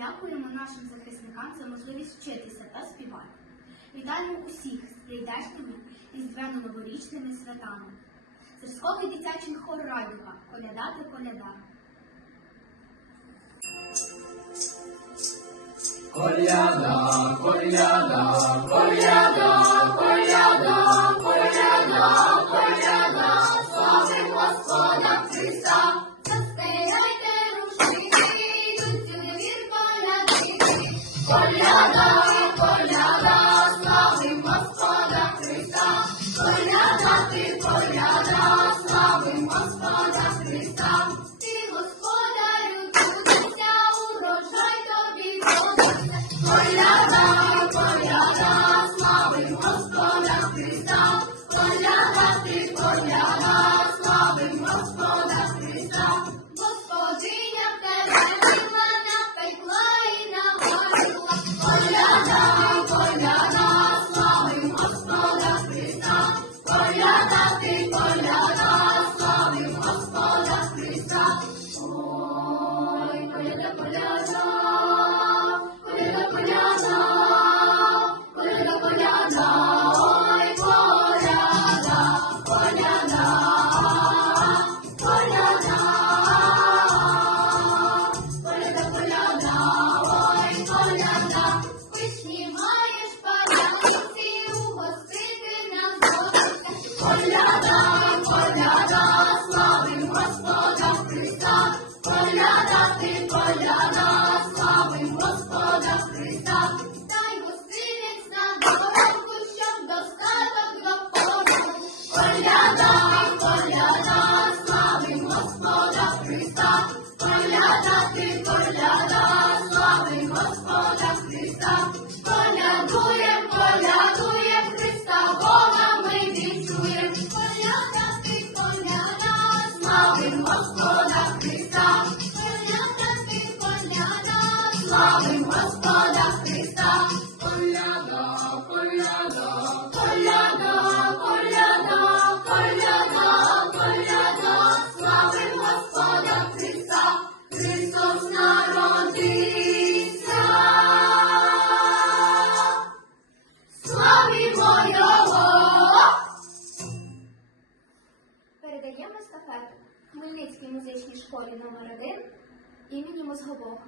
Дякуємо нашим захисникам за можливість вчитися та співати. Вітаємо усіх з прийдешніми і звено новорічними святами. Зразковий дитячий хор радіка Колядати коляда. Коляда, коляда, коляда. Христа, полягати, полягати. दिवती जाति पर्या славим Господа Христа, поляна ти поляна, славим. український музичній школі №1 імені Мозгового.